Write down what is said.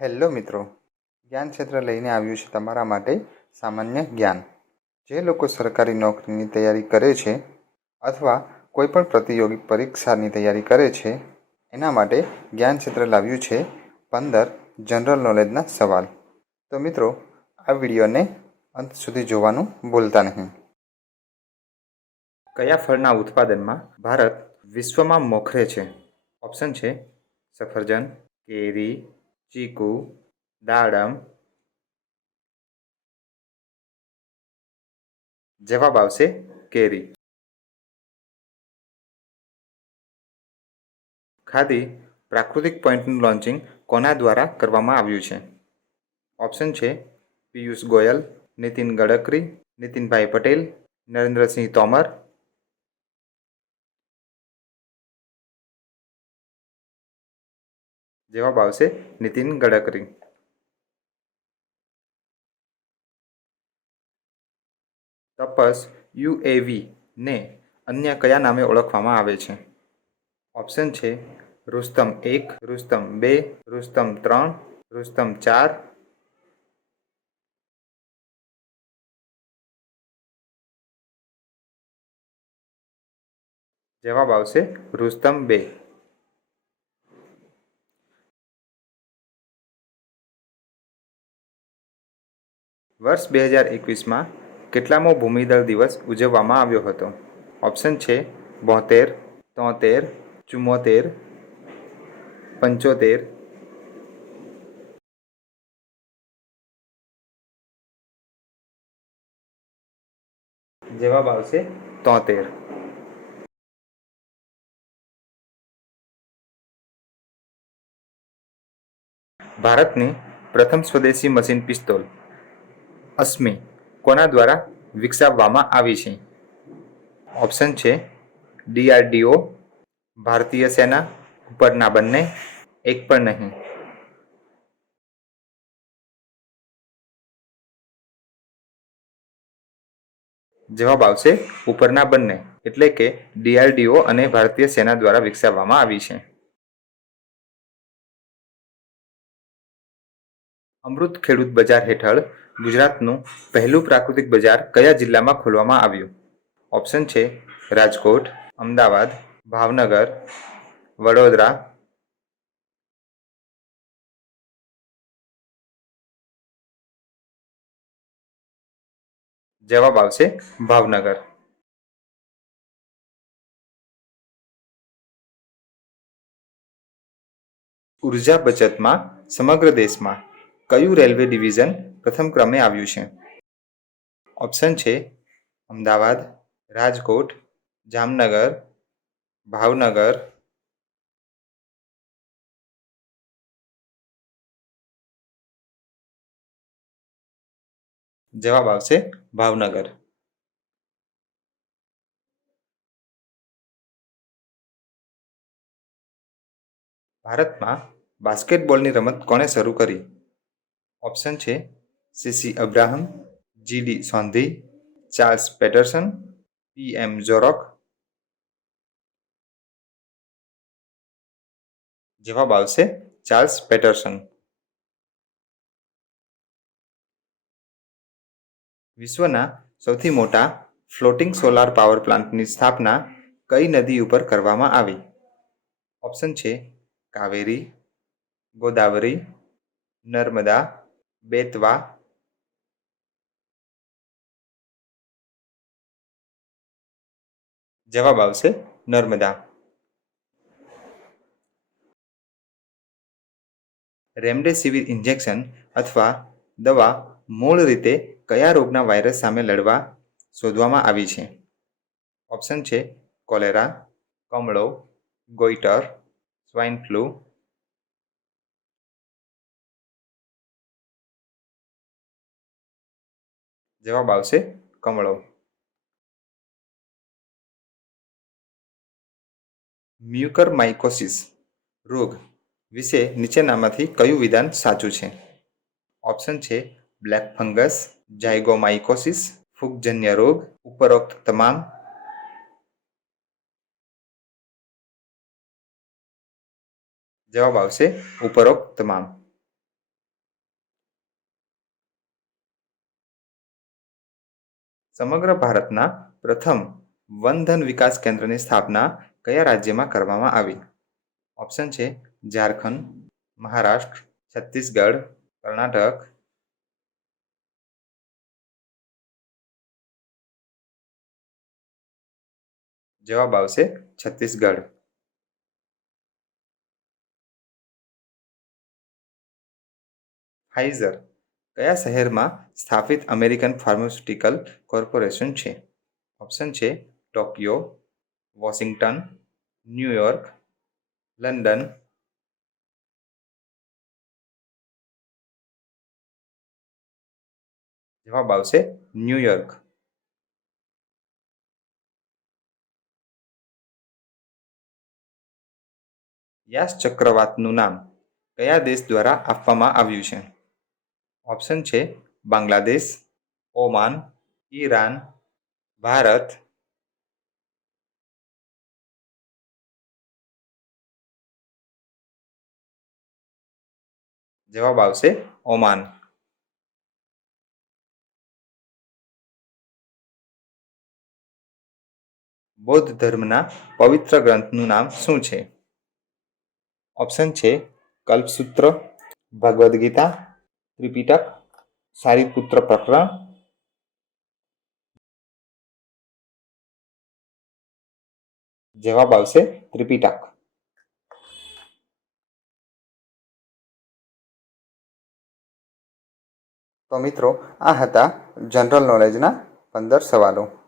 Hello મિત્રો, જ્ઞાન ક્ષેત્ર લઈને આવ્યું છે તમારા માટે સામાન્ય જ્ઞાન. જે લોકો સરકારી નોકરીની તૈયારી કરે છે અથવા કોઈપણ પ્રતિયોગિક પરીક્ષાની તૈયારી કરે છે એના માટે જ્ઞાન ક્ષેત્ર લાવ્યું છે 15 જનરલ નોલેજના સવાલ. તો મિત્રો, આ વિડીયોને અંત સુધી જોવાનું ભૂલતા નહીં. કયા ફળના ઉત્પાદનમાં ભારત વિશ્વમાં મોખરે છે? ઓપ્શન છે સફરજન, કેરી, ચીકુ, દાડમ. જવાબ આવશે કેરી. ખાદી પ્રાકૃતિક પોઈન્ટનું લોન્ચિંગ કોના દ્વારા કરવામાં આવ્યું છે? ઓપ્શન છે પિયુષ ગોયલ, નીતિન ગડકરી, નીતિનભાઈ પટેલ, નરેન્દ્રસિંહ તોમર. જવાબ આવશે નીતિન ગડકરી. તપસ યુએવી ને અન્ય કયા નામે ઓળખવામાં આવે છે? ઓપ્શન છે રુસ્તમ 1, રુસ્તમ 2, રુસ્તમ 3, રુસ્તમ 4. જવાબ આવશે રુસ્તમ 2. વર્ષ 2021માં કેટલામો ભૂમિદળ દિવસ ઉજવવામાં આવ્યો હતો? ઓપ્શન છે 72, 73, 74, 75. જવાબ આવશે 73. ભારતની પ્રથમ સ્વદેશી મશીન પિસ્તોલ અશ્મિ કોના દ્વારા વિકસાવવામાં આવી છે? ઓપ્શન છે DRDO, ભારતીય સેના, ઉપરના બંને, એક પણ નહીં. જવાબ આવશે ઉપરના બંને, એટલે કે DRDO અને ભારતીય સેના દ્વારા વિકસાવવામાં આવી છે. અમૃત ખેડૂત બજાર હેઠળ ગુજરાતનું પહેલું પ્રાકૃતિક બજાર કયા જિલ્લામાં ખોલવામાં આવ્યું? ઓપ્શન છે રાજકોટ, અમદાવાદ, ભાવનગર, વડોદરા. જવાબ આવશે ભાવનગર. ઉર્જા બચતમાં સમગ્ર દેશમાં કયું રેલવે ડિવિઝન પ્રથમ ક્રમે આવ્યું છે? ઓપ્શન છે અમદાવાદ, રાજકોટ, જામનગર, ભાવનગર. જવાબ આવશે ભાવનગર. ભારતમાં બાસ્કેટબોલની રમત કોણે શરૂ કરી? ઓપ્શન છે CC Abraham, GD Sondhi, Charles Patterson, PM જોરોક. જવાબ આવશે ચાર્લ્સ પેટરસન. વિશ્વના સૌથી મોટા ફ્લોટિંગ સોલાર પાવર પ્લાન્ટની સ્થાપના કઈ નદી ઉપર કરવામાં આવી? ઓપ્શન છે કાવેરી, ગોદાવરી, નર્મદા, બેતવા. જવાબ આવશે નર્મદા. રેમડેસિવિર ઇન્જેક્શન અથવા દવા મૂળ રીતે કયા રોગના વાયરસ સામે લડવા શોધવામાં આવી છે? ઓપ્શન છે કોલેરા, કમળો, ગોઈટર, સ્વાઇન ફ્લૂ. જવાબ આવશે કમળો. મ્યુકરમાઇકોસિસ રોગ વિશે નીચેનામાંથી કયું વિધાન સાચું છે? ઓપ્શન છે બ્લેક ફંગસ, ઝાયગોમાઇકોસિસ, ફૂગજન્ય રોગ, ઉપરોક્ત તમામ. જવાબ આવશે ઉપરોક્ત તમામ. સમગ્ર ભારતના પ્રથમ વનધન વિકાસ કેન્દ્રની સ્થાપના કયા રાજ્યમાં કરવામાં આવી? ઓપ્શન છે ઝારખંડ, મહારાષ્ટ્ર, છત્તીસગઢ, કર્ણાટક. જવાબ આવશે છત્તીસગઢ. ફાઇઝર કયા શહેરમાં સ્થાપિત અમેરિકન ફાર્માસ્યુટિકલ કોર્પોરેશન છે? ઓપ્શન છે ટોક્યો, વોશિંગ્ટન, ન્યૂયોર્ક, લંડન. જવાબ આવશે ન્યૂયોર્ક. યાસ ચક્રવાતનું નામ કયા દેશ દ્વારા આપવામાં આવ્યું છે? ઓપ્શન છે બાંગ્લાદેશ, ઓમાન, ઈરાન, ભારત. જવાબ આવશે ઓમાન. બૌદ્ધ ધર્મના પવિત્ર ગ્રંથનું નામ શું છે? ઓપ્શન છે કલ્પસૂત્ર, ભગવદ્ ગીતા, ત્રિપિટક, સારીપુત્ર પ્રકરણ. જવાબ આવશે ત્રિપિટક. તો મિત્રો, આ હતા જનરલ નોલેજના 15 સવાલો.